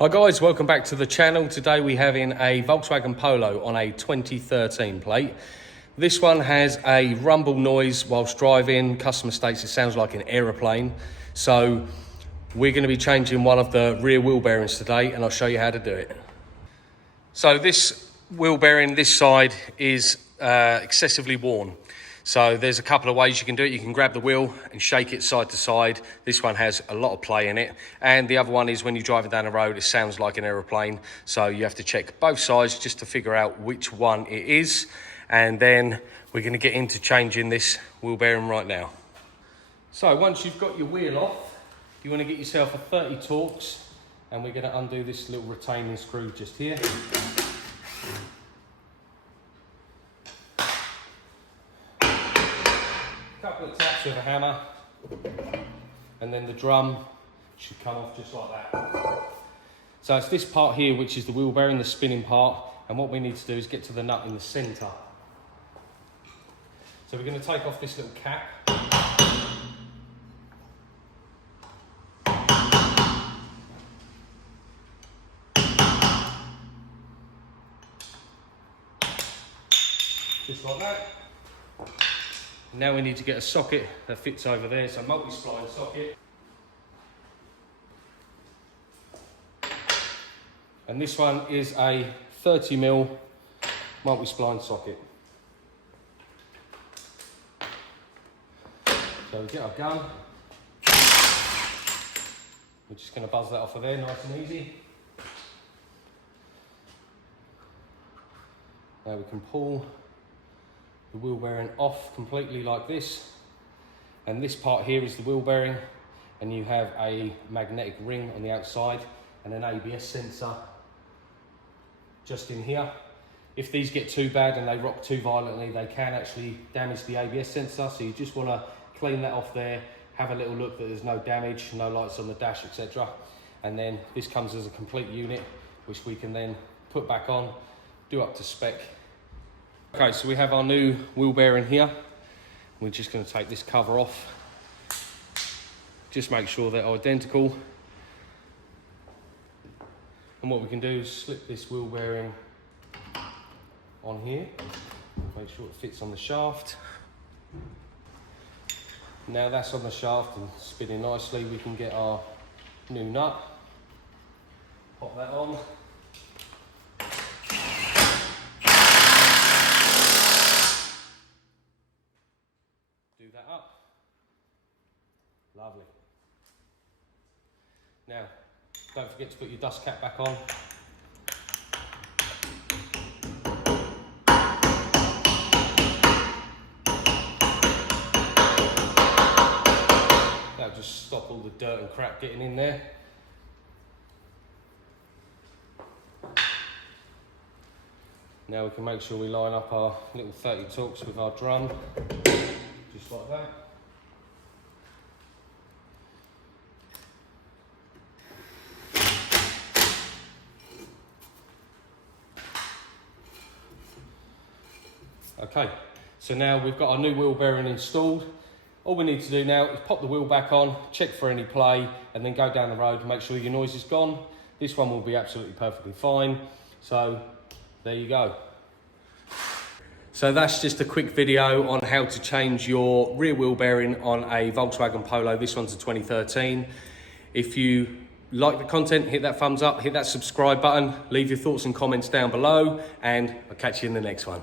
Hi guys, welcome back to the channel. Today we have in a Volkswagen Polo on a 2013 plate. This one has a rumble noise whilst driving. Customer states it sounds like an aeroplane. So we're going to be changing one of the rear wheel bearings today and I'll show you how to do it. So this wheel bearing this side is excessively worn. So there's a couple of ways you can do it. You can grab the wheel and shake it side to side. This one has a lot of play in it. And the other one is when you're driving down the road, it sounds like an aeroplane. So you have to check both sides just to figure out which one it is. And then we're going to get into changing this wheel bearing right now. So once you've got your wheel off, you want to get yourself a 30 Torx. And we're going to undo this little retaining screw just here. Couple of taps with a hammer, and then the drum should come off just like that. So it's this part here which is the wheel bearing, the spinning part, and what we need to do is get to the nut in the centre. So we're going to take off this little cap. Just like that. Now we need to get a socket that fits over there, so multi-spline socket. And this one is a 30mm multi-spline socket. So we get our gun. We're just going to buzz that off of there, nice and easy. Now we can pull the wheel bearing off completely like this, and this part here is the wheel bearing, and you have a magnetic ring on the outside and an ABS sensor just in here. If these get too bad and they rock too violently, they can actually damage the ABS sensor, so you just want to clean that off there, have a little look that there's no damage, no lights on the dash, etc. And then this comes as a complete unit which we can then put back on, do up to spec. Okay, so we have our new wheel bearing here. We're just going to take this cover off. Just make sure they're identical. And what we can do is slip this wheel bearing on here. Make sure it fits on the shaft. Now that's on the shaft and spinning nicely, we can get our new nut. Pop that on. Do that up. Lovely. Now, don't forget to put your dust cap back on. That'll just stop all the dirt and crap getting in there. Now we can make sure we line up our little 30 Torx with our drum. Just like that. Okay, so now we've got our new wheel bearing installed. All we need to do now is pop the wheel back on, check for any play, and then go down the road and make sure your noise is gone. This one will be absolutely perfectly fine. So there you go. So that's just a quick video on how to change your rear wheel bearing on a Volkswagen Polo. This one's a 2013. If you like the content, hit that thumbs up, hit that subscribe button, leave your thoughts and comments down below, and I'll catch you in the next one.